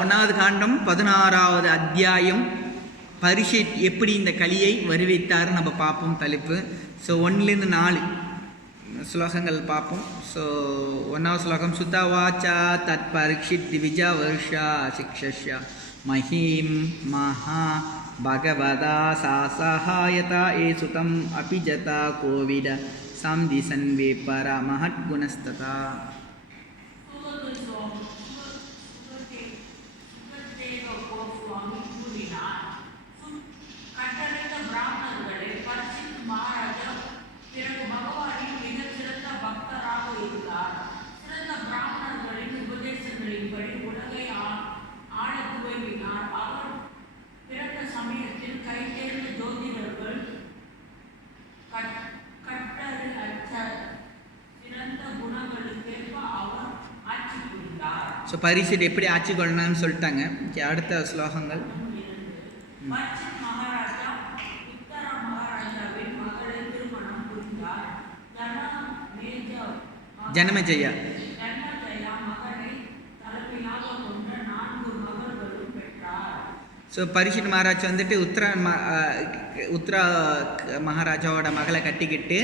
ஒன்றாவது காண்டம் 16வது அத்தியாயம் பரிஷத் எப்படி இந்த கலியை வருவித்தார் நம்ம பார்ப்போம் தலைப்பு. ஸோ 1லேருந்து 4 ஸ்லோகங்கள் பார்ப்போம். ஸோ 1வது ஸ்லோகம் சுத்தவாச்சா தத் பரீட்சித் திவிஜா வருஷா சிக்ஷா மஹீம் மஹா பகவதா சாசஹாயதா ஏ சுதம் அபிஜதா கோவிட சாம்திசன்வே பர மஹத்குணஸ்ததா. ஸோ பரிஷத் எப்படி ஆட்சி கொள்ளணும்னு சொல்லிட்டாங்க. அடுத்த ஸ்லோகங்கள் ஜனமேஜயா. ஸோ பரிஷத் மகாராஜ் வந்துட்டு உத்தரா மகாராஜாவோட மகளை கட்டிக்கிட்டு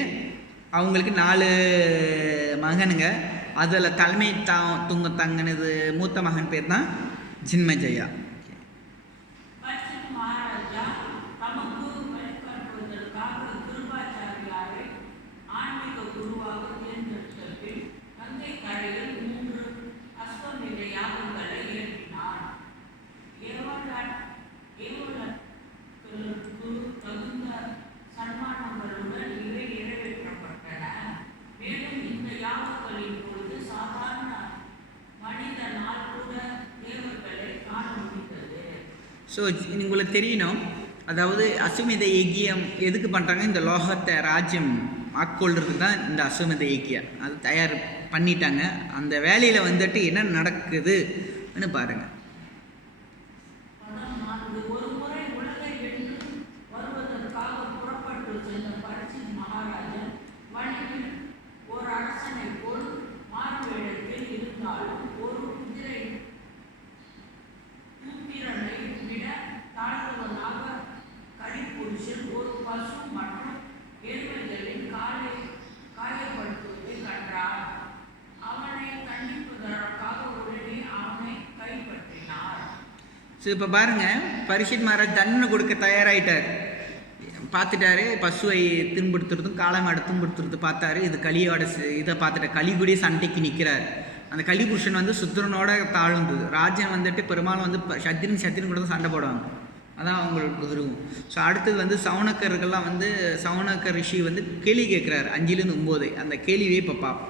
அவங்களுக்கு 4 மகனுங்க. அதில் தலைமை தங்கினது மூத்த மகன் பேர் தான் ஜன்மேஜயா. ஸோ உங்களுக்கு தெரியணும், அதாவது அசுமித யஜ்யம் எதுக்கு பண்ணுறாங்க? இந்த லோகத்தை ராஜ்யம் ஆட்கொள்றதுக்கு தான் இந்த அசுமித யஜ்யம் அது தயார் பண்ணிட்டாங்க. அந்த வேலையில் வந்துட்டு என்ன நடக்குதுன்னு பாருங்கள். ஸோ இப்போ பாருங்கள், பரிஷத் மகாராஜ் தண்டனை கொடுக்க தயாராகிட்டார். பார்த்துட்டாரு பசுவை துன்புறுத்துறதும் காளமாடை துன்புறுத்துறது பார்த்தாரு. இது கலியோட இதை பார்த்துட்டார். கலிகுடிய சண்டைக்கு நிற்கிறார். அந்த கலிபுருஷன் வந்து சுத்திரனோட தாழ்ந்தது. ராஜன் வந்துட்டு பெரும்பாலும் வந்து சத்திரன் கூட தான் சண்டை போடுவாங்க. அதான் அவங்களுக்கு உதவும். ஸோ அடுத்தது வந்து சவுனக்கர்கள்லாம் வந்து சவுனக்கர் ரிஷி வந்து கேள்வி கேட்குறாரு 5லேருந்து 9. அந்த கேள்வியே இப்போ பார்ப்போம்.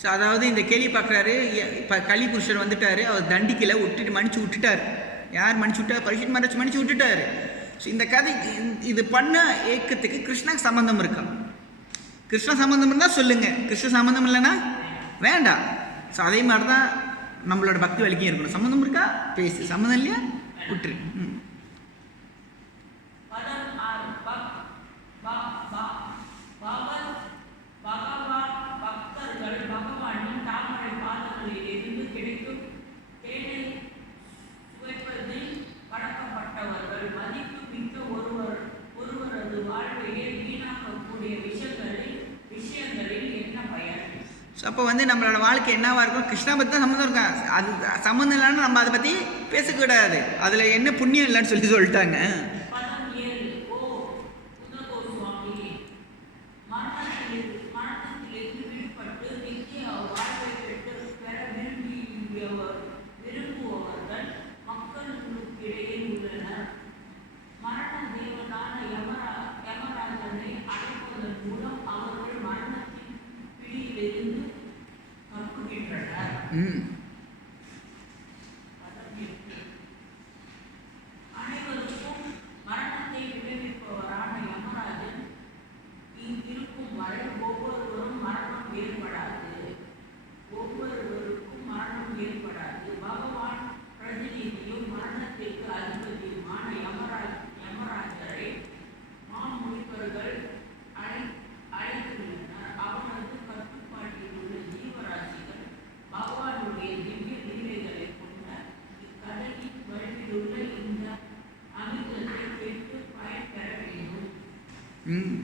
ஸோ அதாவது இந்த கேள்வி பார்க்குறாரு. இப்போ கலிபுருஷர் வந்துட்டார். அவர் தண்டிக்கலை, மன்னிச்சு விட்டுட்டார். யார் மன்னிச்சு விட்டார்? பரிஷத் மகாராஜ் மன்னிச்சு விட்டுட்டார். ஸோ இந்த கதை இது பண்ண ஏக்கத்துக்கு கிருஷ்ணாக்கு சம்மந்தம் இருக்கா? கிருஷ்ண சம்மந்தம் இருந்தால் சொல்லுங்கள், கிருஷ்ண சம்மந்தம் இல்லைன்னா வேண்டாம். ஸோ அதே மாதிரி தான் நம்மளோட பக்தி வலிக்கும் இருக்கணும். சம்மந்தம் இருக்கா பேசு, சம்மந்தம் இல்லையா விட்டுரு. ஸோ அப்போ வந்து நம்மளோட வாழ்க்கை என்னவாக இருக்கும்? கிருஷ்ணா பற்றி தான் சம்மந்தம் இருக்கா? அது சம்மந்தம் இல்லைன்னு நம்ம அதை பற்றி பேசக்கூடாது. அதில் என்ன புண்ணியம் இல்லைன்னு சொல்லிட்டாங்க.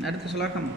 அடுத்த சுலோகம்.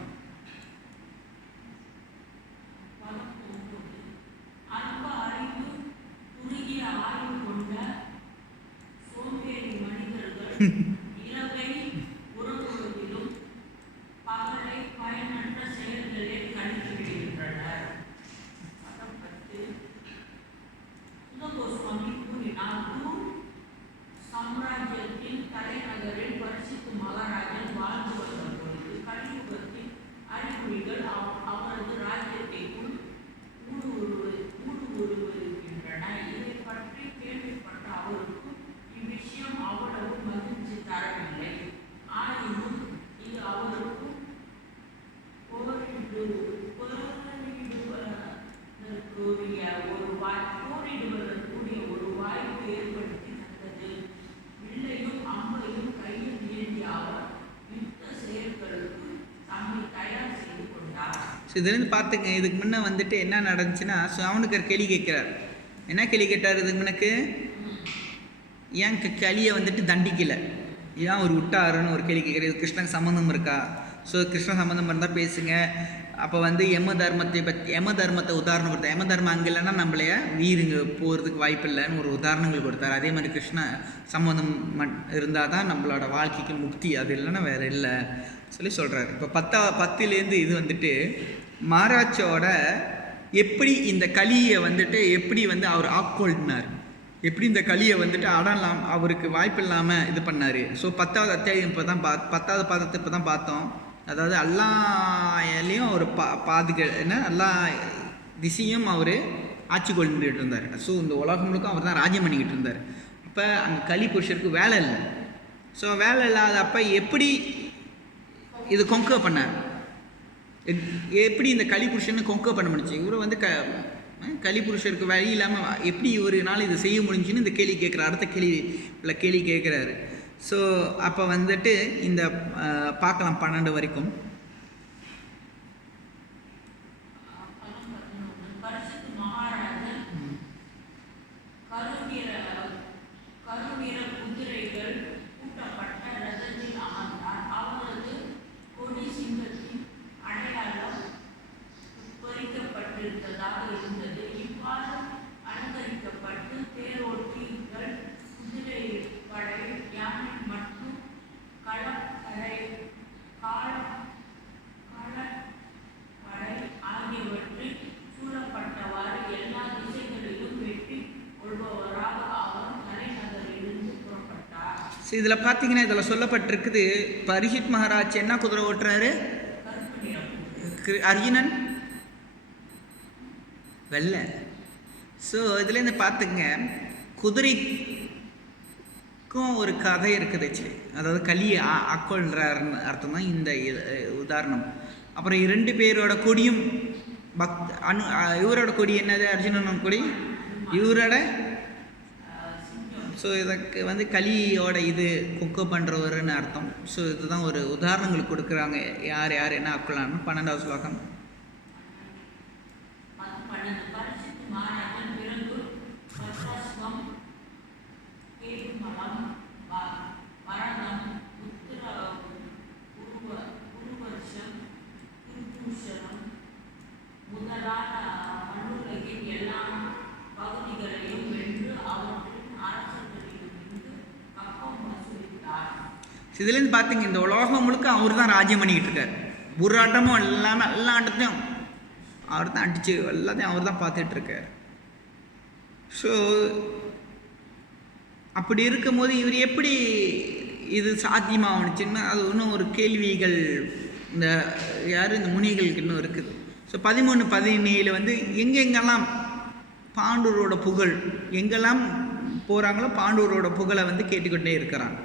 இதுலேருந்து பார்த்துங்க, இதுக்கு முன்னே வந்துட்டு என்ன நடந்துச்சுன்னா, அவனுக்கு ஒரு கேள்வி கேட்குறார். என்ன கேள்வி கேட்டார் இதுக்கு முன்னக்கு? ஏன் களியை வந்துட்டு தண்டிக்கலை, ஏன் அவர் விட்டாருன்னு ஒரு கேள்வி கேட்குறாரு. இது கிருஷ்ணன் சம்மந்தம் இருக்கா? ஸோ கிருஷ்ண சம்மந்தம் இருந்தால் பேசுங்க. அப்போ வந்து யம தர்மத்தை உதாரணம் கொடுத்தா, யம தர்மம் அங்கே இல்லைன்னா நம்மளைய வீருங்க போகிறதுக்கு வாய்ப்பு இல்லைன்னு ஒரு உதாரணங்கள் கொடுத்தாரு. அதே மாதிரி கிருஷ்ண சம்மந்தம் இருந்தால் தான் நம்மளோட வாழ்க்கைக்கு முக்தி, அது இல்லைன்னா வேறு இல்லை சொல்லி சொல்கிறாரு. இப்போ 10லேருந்து இது வந்துட்டு மகாராஜோட எப்படி இந்த களியை வந்துட்டு எப்படி வந்து அவர் ஆட்கொள்னார், எப்படி இந்த களியை வந்துட்டு அடலாம் அவருக்கு வாய்ப்பு இல்லாமல் இது பண்ணார். ஸோ 10வது அத்தியாயம் இப்போ தான் 10வது பாதத்தை இப்போ தான் பார்த்தோம். அதாவது எல்லா எல்லையும் அவர் என்ன எல்லா திசையும் அவர் ஆட்சி கொண்டுகிட்டு இருந்தார். ஸோ இந்த உலகம் முழுக்க அவர் தான் ராஜ்யம் பண்ணிக்கிட்டு இருந்தார். இப்போ அங்கே களி புருஷருக்கு வேலை இல்லை. ஸோ வேலை இல்லாத அப்போ எப்படி இது கொங்க பண்ணார், எப்படி இந்த களி புருஷன்னு கொங்க பண்ண முடிச்சு? இவர் வந்து களி புருஷருக்கு வழி இல்லாமல் எப்படி இவருனால இது செய்ய முடிஞ்சுன்னு இந்த கேள்வி கேட்குறாரு. அடுத்த கேள்வி கேட்குறாரு. ஸோ அப்போ வந்துட்டு இந்த பார்க்கலாம் 12 வரைக்கும். இதில் பார்த்தீங்கன்னா இதில் சொல்லப்பட்டிருக்குது, பரீட்சித் மகாராஜ் என்ன குதிரை ஓட்டுறாரு? அர்ஜுனன் வெள்ளை. ஸோ இதுலேருந்து பார்த்துங்க, குதிரைக்கும் ஒரு கதை இருக்குது. அதாவது களியை ஆட்கொள்றாருன்னு அர்த்தம் தான் இந்த உதாரணம். அப்புறம் 2 பேரோட கொடியும் இவரோட கொடி என்னது? அர்ஜுனனோட கொடி, இவரோட. ஸோ இதுக்கு வந்து களியோட இது குக்கோ பண்ணுறவருன்னு அர்த்தம். ஸோ இதுதான் ஒரு உதாரணங்களுக்கு கொடுக்குறாங்க யார் யார் என்ன ஆக்கலாம்னு. 12வது ஸ்லோகம். இதுலேருந்து பார்த்தீங்க, இந்த உலகம் முழுக்க அவர் தான் ராஜ்யம் பண்ணிக்கிட்டு இருக்கார். ஒரு ஆட்டமும் இல்லாமல் எல்லா ஆட்டத்தையும் அவர் தான் அடிச்சு எல்லாத்தையும் அவர் தான் பார்த்துட்டு இருக்கார். ஸோ அப்படி இருக்கும்போது இவர் எப்படி இது சாத்தியமாகணுச்சுன்னா அது இன்னும் ஒரு கேள்விகள் இந்த இந்த முனிகளுக்கு இன்னும் இருக்குது. ஸோ 13, 17 வந்து எங்கெங்கெல்லாம் பாண்டூரோட புகழ் எங்கெல்லாம் போகிறாங்களோ பாண்டூரோட புகழை வந்து கேட்டுக்கிட்டே இருக்கிறாங்க.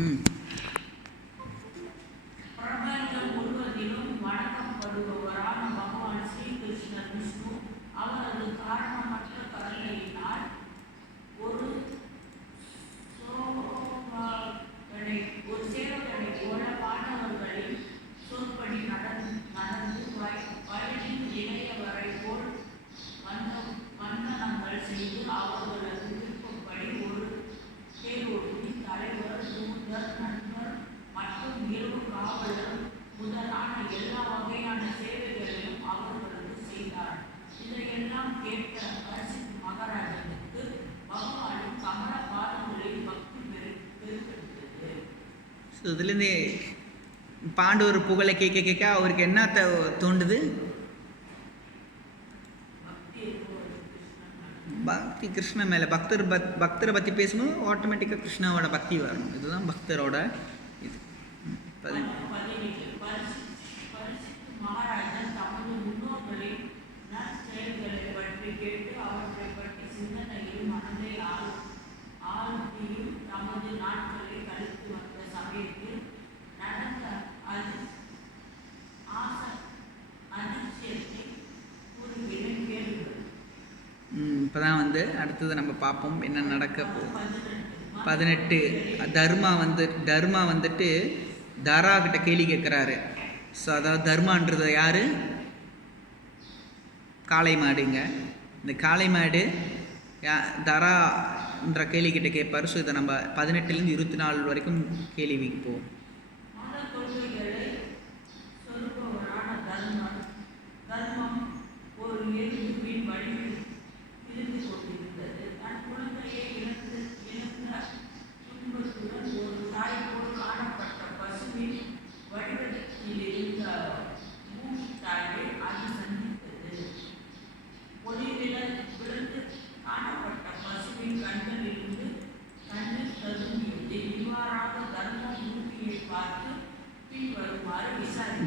ம் பிரபஞ்சம் முழுவதிலும் வணக்கப்படுபவரான பகவான் ஸ்ரீகிருஷ்ணர் விஷ்ணு அவரது காரணமற்ற கருணையினால் ஒரு சேவகனை போல பாண்டவர்களின் சொற்படி நடந்து வயதில் இளையவரை போல் வந்தனங்கள் செய்து அவர்களது விருப்பப்படி ஒரு தேரோட்டி தலைவர் தூதர் நண்பர் மற்றும் இரவு காவலர் முதலான எல்லா வகையான சேவைகளையும் அவர்களுக்கு செய்தார். இதையெல்லாம் கேட்ட பரிசித் மகாராஜனுக்கு பகவானின் கமல பாதங்களில் பக்தி பெருக்கெடுத்தது. இதுலேருந்து பாண்டவர் புகழை கேட்க கேட்க அவருக்கு என்ன தோண்டுது? பக்தி கிருஷ்ணன் மேலே. பக்தரை பற்றி பேசணும், ஆட்டோமேட்டிக்காக கிருஷ்ணாவோட பக்தி வரணும். இதுதான் பக்தரோட இது. மகாராஜன் தமது முன்னோர்களின் நற்செயல்களை பற்றி கேட்டு அவற்றை பற்றி சிந்தனையில் மனதை ஆழ்த்தியும் தமது நாட்களை கழித்து வந்த சமயத்தில் நடந்த அதிர்ச்சியத்தை கூறுகிறேன் கேள்விகள். இப்போதான் அடுத்தது நம்ம பார்ப்போம் என்ன நடக்க போகுது. 18 தர்மா வந்துட்டு தரா கிட்ட கேள்வி கேட்குறாரு. ஸோ அதாவது தர்மான்றது யார்? காளை மாடுங்க. இந்த காளை மாடு தரான்ற கேள்வி கிட்ட கேட்பார். ஸோ இதை நம்ம 18லேருந்து 24 வரைக்கும் கேள்விக்கு போவோம்.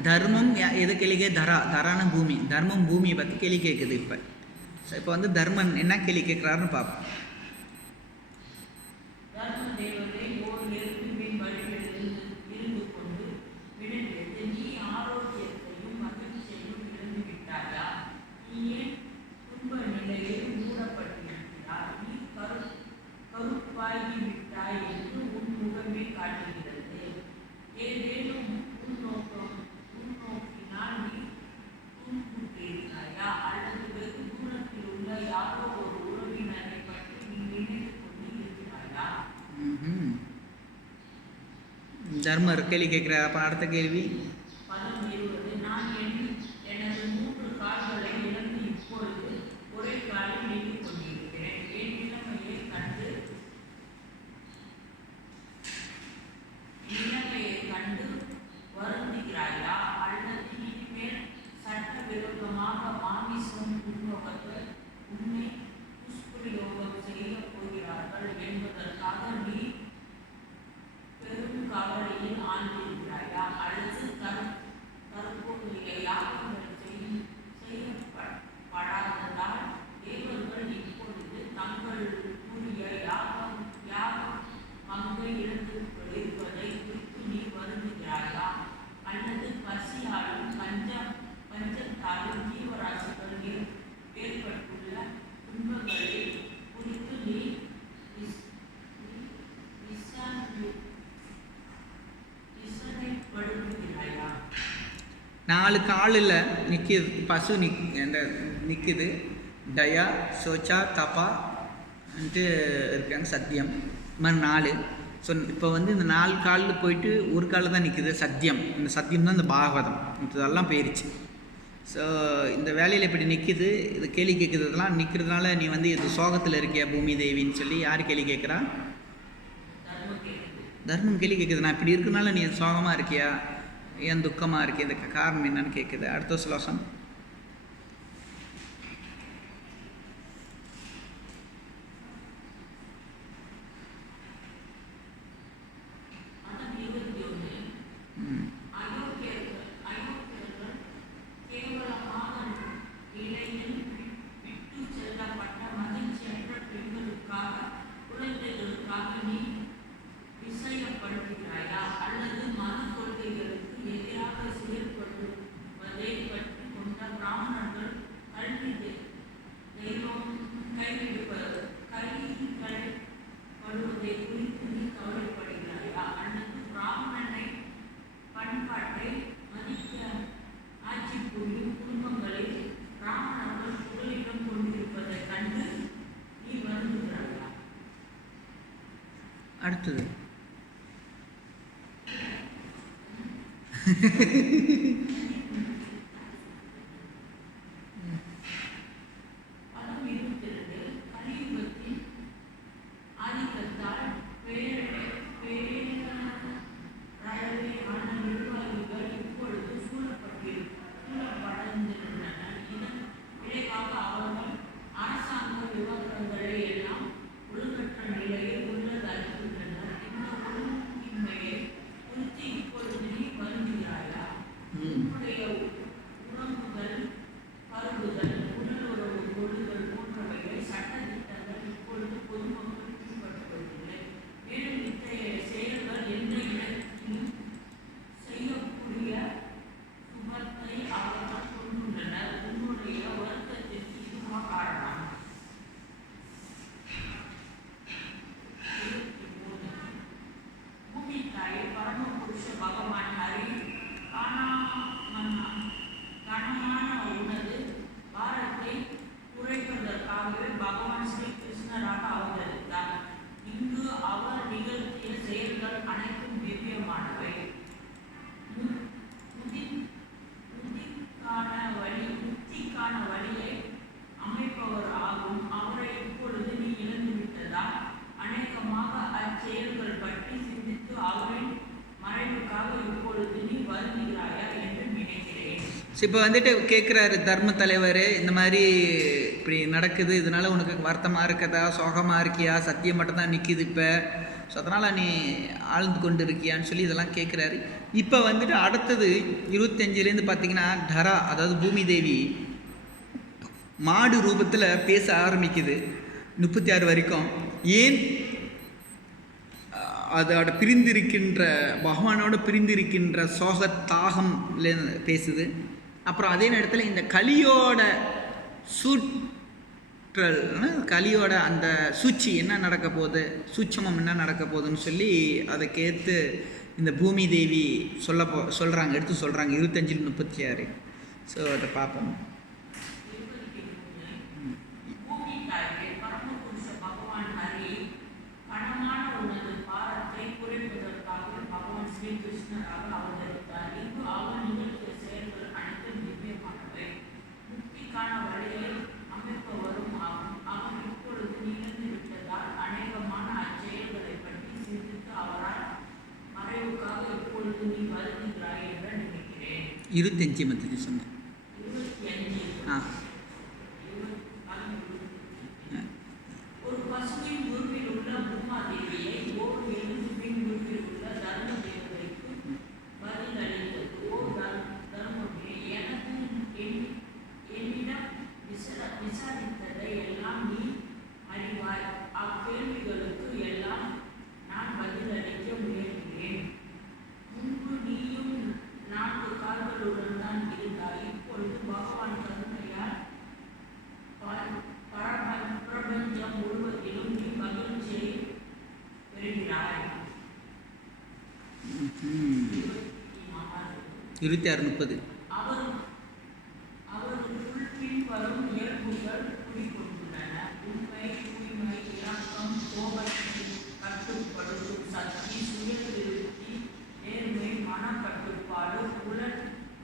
தர்மம் எது கேள்வி? தரான பூமி. தர்மம் பூமியை பற்றி கேள்வி கேட்குது. இப்போ தர்மன் என்ன கேள்வி கேட்குறாருன்னு பார்ப்போம். தர்மர் கேள்வி கேட்குறாரு. அப்போ அடுத்த கேள்வி, நாலு காலில் நிற்கிது பசு நிற்குது. டயா, சோச்சா, தபா இருக்காங்க. சத்தியம் மாதிரி 4. ஸோ இப்போ இந்த 4 காலில் போயிட்டு ஒரு காலில் தான் நிற்குது சத்தியம். இந்த சத்தியம் தான் இந்த பாகவதம். இதெல்லாம் போயிடுச்சு. ஸோ இந்த வேலையில் இப்படி நிற்குது. இது கேள்வி கேட்குறதுலாம் நிற்கிறதுனால நீ இது சோகத்தில் இருக்கியா பூமி தேவின்னு சொல்லி யார் கேள்வி கேட்குறா? தர்மம் கேள்வி கேட்குது. நான் இப்படி இருக்கிறதுனால நீ சோகமாக இருக்கியா, ஏன் துக்கமாக இருக்கு, இதுக்கு காரணம் என்னன்னு கேட்குது. அடுத்த ஸ்லோகம், பெண்களுக்காக குழந்தைகளுக்காக நீ விசையப்படுத்தி அடுத்தது பதம் 22 கலியுகத்தின் ஆதிக்கத்தால் பேரழகையான நிர்வாகிகள் இப்பொழுது சூழப்பட்டிருந்தனர். இதன் விளைவாக அவர்கள் அரசாங்க விவகாரங்களை எல்லாம் ஒழுங்கற்ற நிலையில் உள்ளதாகின்றனர். இந்த ஒழுங்கின்மையை குறித்து இப்பொழுது நீ வருகிறாயா? உன்னுடைய உறவுகள், பருகுதல், உடலுறவு கொள்ளுதல் போன்றவைகளை சட்டத்திட்டங்கள் இப்பொழுது பொதுமக்கள் பின்பற்றுவதில்லை. மேலும் இத்தகைய செயல்கள் எந்த இடத்திலும் செய்யக்கூடிய சுபத்தை அவர்கள் கொண்டுள்ளனர். உன்னுடைய வருத்தத்திற்கு இதுவா காரணம்? பூமி தாய் பரமபுருஷ பகவான் ஹரி கனமான உனது பாரத்தை குறைப்பதற்காகவே பகவான் ஸ்ரீ கிருஷ்ணராக அவதரித்தார். இங்கு அவர் நிகழ்த்திய செயல்கள் அனைத்தும் திவ்யமானவை. முக்திக்கான வழியை அமைப்பவர் ஆகும் அவரை இப்பொழுது நீ இழந்துவிட்டதால் அநேகமாக அச்செயல்கள் பற்றி சிந்தித்து அவரின் மறைவுக்காக இப்பொழுது நீ வருகிறாயா என்று நினைக்கிறேன். இப்போ வந்துட்டு கேட்குறாரு தர்ம தலைவர், இந்த மாதிரி இப்படி நடக்குது, இதனால உனக்கு வருத்தமாக இருக்கதா, சோகமாக இருக்கியா, சத்தியம் மட்டும் தான் நிற்கிது இப்போ, ஸோ அதனால் நீ ஆழ்ந்து கொண்டு இருக்கியான்னு சொல்லி இதெல்லாம் கேட்குறாரு. இப்போ வந்துட்டு அடுத்தது 25லேருந்து பார்த்தீங்கன்னா டரா, அதாவது பூமி தேவி மாடு ரூபத்தில் பேச ஆரம்பிக்குது 36 வரைக்கும். ஏன் அதோட பிரிந்திருக்கின்ற பகவானோட பிரிந்திருக்கின்ற சோகத்தாகம்ல பேசுது. அப்புறம் அதே நேரத்தில் இந்த கலியோட சூற்றல், கலியோட அந்த சூழ்ச்சி என்ன நடக்க போகுது, சூட்சமம் என்ன நடக்க போகுதுன்னு சொல்லி அதை கேட்டு இந்த பூமி தேவி சொல்கிறாங்க, எடுத்து சொல்கிறாங்க 25-36. ஸோ அதை பார்ப்போம். பூமி தாயே பரமபுருஷ பகவான் ஹரி கனமான உனது பாரத்தை குறைப்பதற்காக பகவான் ஸ்ரீ கிருஷ்ணராக அவதரித்தார். இங்கு அவர் நிகழ்த்திய செயல்கள் அனைத்தும் திவ்யமானவை. முக்திக்கான வழியை அமைப்பவரும் ஆகும் அவர் இப்பொழுது நிகழ்ந்து விட்டதால் அநேகமான அச்செயல்களை பற்றி சிந்தித்து அவரால் மறைவுக்காக இப்பொழுது நீ வருகிறாய் என்று நினைக்கிறேன். 25 மத்திய சொன்னேன். 25 ஒரு பசுவின் உருவில் உள்ள பூமாதேவியை ஓர் எலும்பின் உருவில் உள்ள தர்ம தேவதைக்கு பதில் அளித்தது. ஓ தர்மமே, எனக்கும் என்னிடம் விசாரித்ததை எல்லாம் நீ அறிவாய். அக்கேள்விகளுக்கு எல்லாம் நான் பதில் அளிக்க முயல்கிறேன். முன்பு நீயும் 4 கால்களுடன் தான் இருந்தாய். இப்பொழுது பகவான் கருணையால் பிரபஞ்சம் முழுவதிலும் நீ மகிழ்ச்சியை பெறுகிறாய். 26-30. அவருக்குள் பின்வரும் இயல்புகள் குடிக்கொண்டுள்ளன: உண்மை, தூய்மை, இரக்கம், கோபத்தை கட்டுப்படுத்தும் சக்தி, சுய திருப்தி, நேர்மை, மனக்கட்டுப்பாடு, புலன்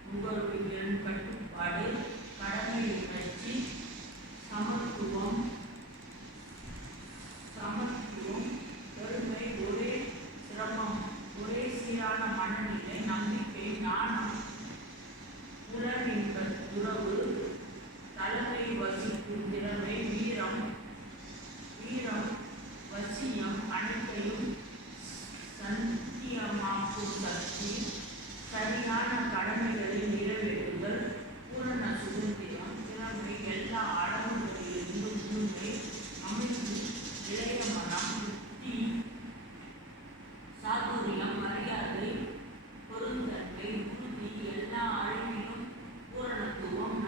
நுகர்வுகளின் கட்டுப்பாடு, கடமை உணர்ச்சி, சமத்துவம், பெருமை, ஒரே சிரமம், ஒரே சீரான மனநிலை, நம்பிக்கை, ஞானம், புலனின் உறவு, தலைமை வசிக்கும் திறமை, வீரம், வசியம், அனைத்தையும் சத்தியமாக்கும் சக்தி, சரியான கடமைகளை நிறைவேற்றுதல், பூரண சுதந்திரம், திறமை, எல்லா அளவுகளிலிருந்தும் உண்மை, அமைதி, இளைய மனம், புத்தி, சாதுரியம், மரியாதை, பொருந்தன்மை, உறுதி, எல்லா அறிவிலும் பூரணத்துவம்,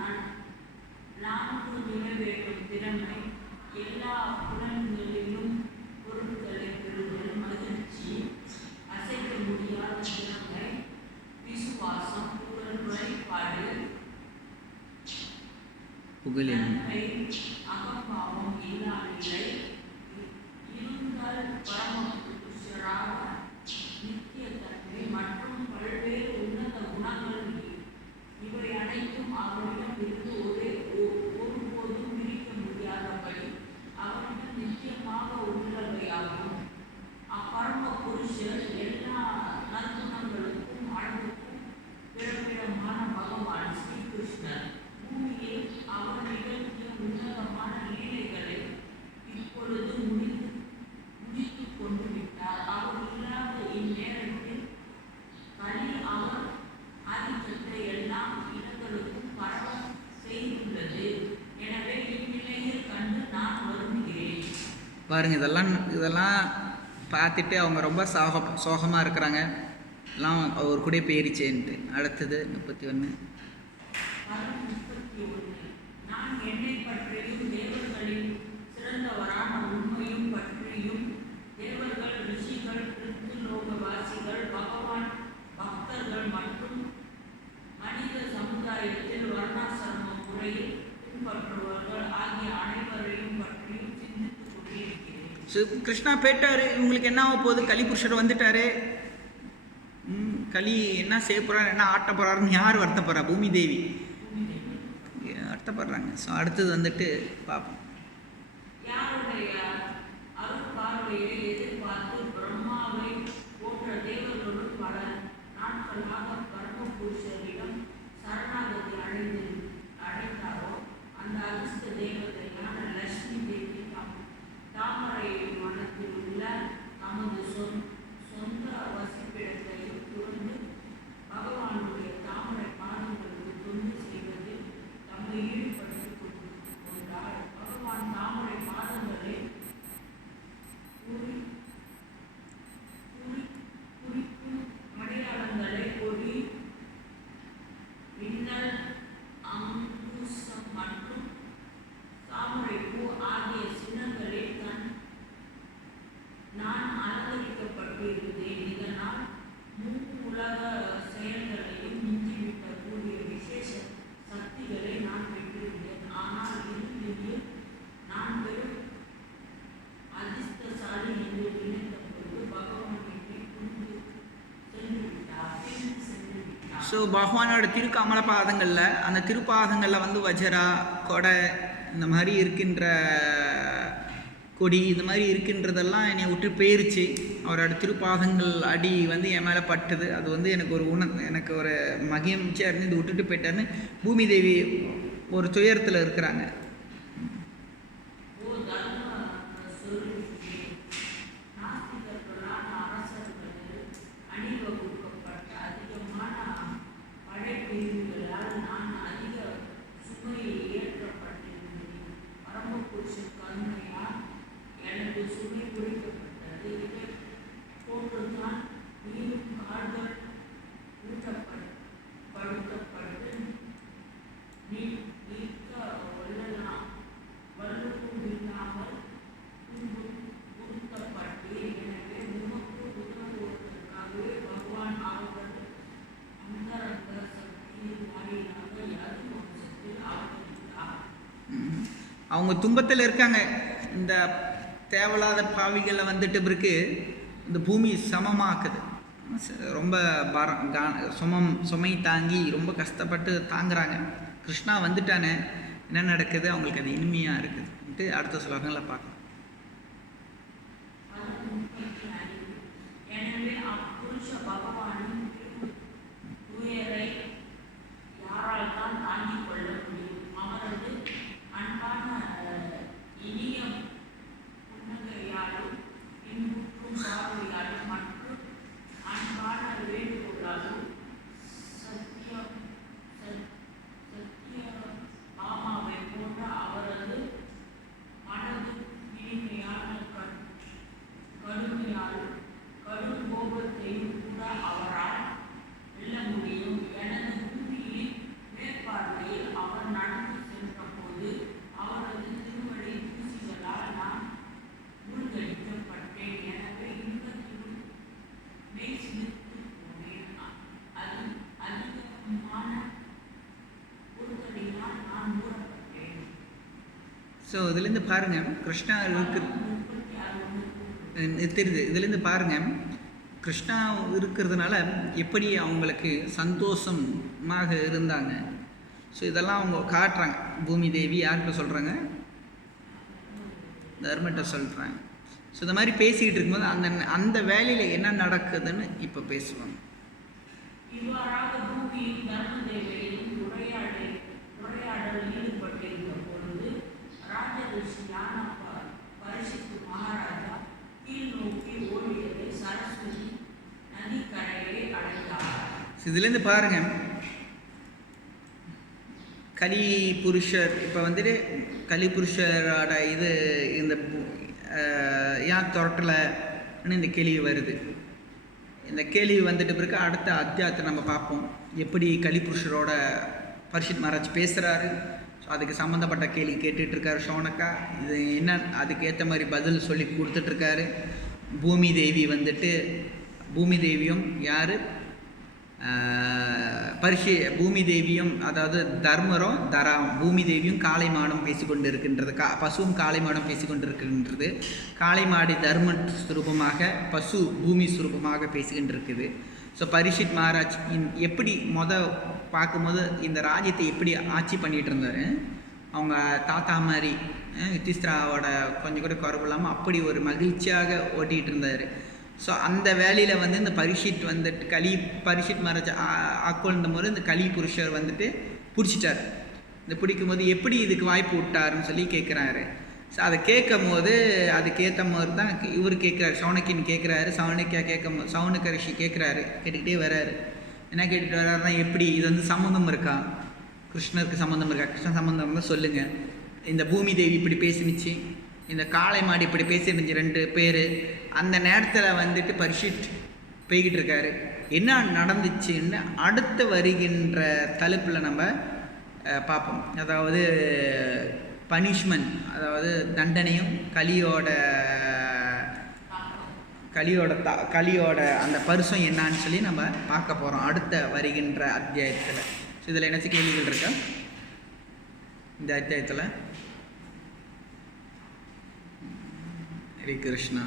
நான்கு நிறைவேற்றும் திறமை, எல்லா புலன்களிலும் பொருட்களை பெறுதல், மகிழ்ச்சி, அசைக்க முடியாத திறமை, விசுவாசம், புகழ், வழிபாடு, அகம்பாவம் இல்லா நிலை, இருந்தல் பரமபுருஷ பாருங்கள், இதெல்லாம் பார்த்துட்டு அவங்க ரொம்ப சோகமாக இருக்கிறாங்க. எல்லாம் அவர் கூட போயிருச்சேன்ட்டு. அடுத்தது 31. நான் என்னை பற்றியும் தேவர்களின் சிறந்தவரான உண்மையும் பற்றியும் தேவர்கள், ரிஷிகள், கிறிஸ்துலோகவாசிகள், பகவான் பக்தர்கள் மற்றும் மனித சமுதாயத்தில் வர்ணாசிரம முறையில் பின்பற்றுபவர்கள் ஆகிய அனைவரையும் பற்றியும் சிந்தித்துக் கொண்டிருக்கிறேன். கிருஷ்ணா போயிட்டாரு. இவங்களுக்கு என்ன ஆக போகுது? கலிபுருஷர் வந்துட்டாரு. களி என்ன செய்ய போகிறாரு, என்ன ஆட்ட போகிறாருன்னு யார் வருத்தப்படுறா? பூமி தேவி வருத்தப்படுறாங்க. ஸோ அடுத்தது வந்துட்டு பார்ப்போம். யாருடைய அருட்பார்வையை எதிர்பார்த்து பிரம்மாவை போன்ற தேவர்களும் பல நாட்களாக பரமபுருஷரிடம் சரணாகதி அடைந்தாரோ அந்த அதிர்ஷ்ட தேவதையான லட்சுமி தேவி தாமரை மனத்தில் உள்ள தமது சொந்த வசிப்பிடத்தையும் துறந்து பகவானுடைய தாமரை பாதங்களுக்கு தொண்டு செய்வதில் தம்மை ஈடுபடுத்திக் கொண்டார். பகவான் தாமரை பாதங்களை குறிக்கும் அடையாளங்களை கொடி, மின்னல், அங்குசம் மற்றும் தாமரைப்பூ ஆகிய சின்னங்களில் நான் அலங்கரிக்கப்பட்டு இருந்தேன். இதனால் உலக செயல்களையும் மிஞ்சிவிட்ட கூடிய விசேஷ சக்திகளை நான் பெற்றிருந்தேன். ஆனால் இறுதியில் நான் பெரும் அதிர்ஷ்டசாலி என்று நினைத்த போது பகவான் என்னை கொண்டு சென்று விட்டார். ஸோ பகவானோட திருக்கமல பாதங்களில், அந்த திருப்பாதங்களில் வந்து வஜரா, கொடை, இந்த மாதிரி இருக்கின்ற கொடி, இந்த மாதிரி இருக்கின்றதெல்லாம் என்னை விட்டு போயிருச்சு. அவரோட திருப்பாதங்கள் அடி வந்து என் மேலே பட்டுது. அது வந்து எனக்கு ஒரு மகிழ்ச்சியாக இருந்து இது விட்டுட்டு போயிட்டாருன்னு பூமி தேவி ஒரு துயரத்தில் இருக்கிறாங்க. அவங்க துன்பத்தில் இருக்காங்க. இந்த தேவையில்லாத பாவிகளை வந்துட்டு பிறகு இந்த பூமி சமமாக்குது. ரொம்ப சுமை தாங்கி ரொம்ப கஷ்டப்பட்டு தாங்குறாங்க. கிருஷ்ணா வந்துட்டானே, என்ன நடக்குது? அவங்களுக்கு அது இனிமையாக இருக்குது. அடுத்த ஸ்லோகங்களை பார்க்கலாம். ஸோ இதுலேருந்து பாருங்கள், கிருஷ்ணா தெரியுது. இதுலேருந்து பாருங்கள், கிருஷ்ணா இருக்கிறதுனால எப்படி அவங்களுக்கு சந்தோஷமாக இருந்தாங்க. ஸோ இதெல்லாம் அவங்க காட்டுறாங்க. பூமி தேவி யார்கிட்ட சொல்கிறாங்க? தர்மட்ட சொல்கிறாங்க. ஸோ இந்த மாதிரி பேசிக்கிட்டு இருக்கும்போது அந்த வேலையில் என்ன நடக்குதுன்னு இப்போ பேசுவாங்க. இதுலேருந்து பாருங்க, கலி புருஷர் இப்போ வந்துட்டு கலி புருஷரோட இது இந்த ஏன் துரட்டலைன்னு இந்த கேள்வி வருது. இந்த கேள்வி வந்துட்டு பிறகு அடுத்த அத்தியாயத்தை நம்ம பார்ப்போம், எப்படி கலிபுருஷரோட பரிஷித் மகாராஜ் பேசுகிறாரு. ஸோ அதுக்கு சம்மந்தப்பட்ட கேள்வி கேட்டுட்ருக்காரு ஷௌனக்கா. இது என்ன அதுக்கு ஏற்ற மாதிரி பதில் சொல்லி கொடுத்துட்ருக்காரு. பூமி தேவியும் யார், பூமி தேவியும் அதாவது தர்மரும் பூமி தேவியும் காளை மாடும் பேசிக்கொண்டு இருக்கின்றது. பசுவும் காளை மாடும் பேசிக்கொண்டு இருக்கின்றது. காளை மாடு தர்ம ஸ்வரூபமாக, பசு பூமி ஸ்வரூபமாக பேசிக்கிட்டு இருக்குது. ஸோ பரிஷித் மகாராஜ் எப்படி பார்க்கும்போது இந்த ராஜ்யத்தை எப்படி ஆட்சி பண்ணிகிட்டு இருந்தார், அவங்க தாத்தா மாதிரி யுதிஷ்டிராவோட கொஞ்சம் கூட குறைவு இல்லாமல் அப்படி ஒரு மகிழ்ச்சியாக ஓட்டிகிட்டு இருந்தார். ஸோ அந்த வேலையில் வந்து இந்த பரிஷித் வந்துட்டு பரிஷித் மகாராஜ் ஆட்கொண்ட போது இந்த கலிபுருஷர் வந்துட்டு பிடிச்சிட்டார். இந்த பிடிக்கும்போது எப்படி இதுக்கு வாய்ப்பு விட்டாருன்னு சொல்லி கேட்குறாரு. ஸோ அதை கேட்கும் போது அதுக்கேற்ற மாதிரி தான் இவர் கேட்குறாரு, சௌனக்கின்னு கேட்குறாரு. சௌனக ரிஷி கேட்டுக்கிட்டே வர்றாரு. என்ன கேட்டுட்டு வர்றாருன்னா, எப்படி இது வந்து சம்மந்தம் இருக்கா, கிருஷ்ணருக்கு சம்மந்தம் இருக்கா, கிருஷ்ண சம்மந்தம் தான் சொல்லுங்கள். இந்த பூமி தேவி இப்படி பேசினுச்சு, இந்த காளை மாடு இப்படி பேசிருந்துச்சு 2 பேர். அந்த நேரத்தில் வந்துட்டு பரிஷித் போய்கிட்டு இருக்காரு. என்ன நடந்துச்சுன்னு அடுத்து வருகின்ற தலைப்பில் நம்ம பார்ப்போம். அதாவது பனிஷ்மெண்ட், அதாவது தண்டனையும் கலியோட அந்த பரிசம் என்னான்னு சொல்லி நம்ம பார்க்க போகிறோம் அடுத்த வருகின்ற அத்தியாயத்தில். ஸோ இதில் என்ன கேள்விகள் இருக்கா இந்த அத்தியாயத்தில்? ஹரே கிருஷ்ணா.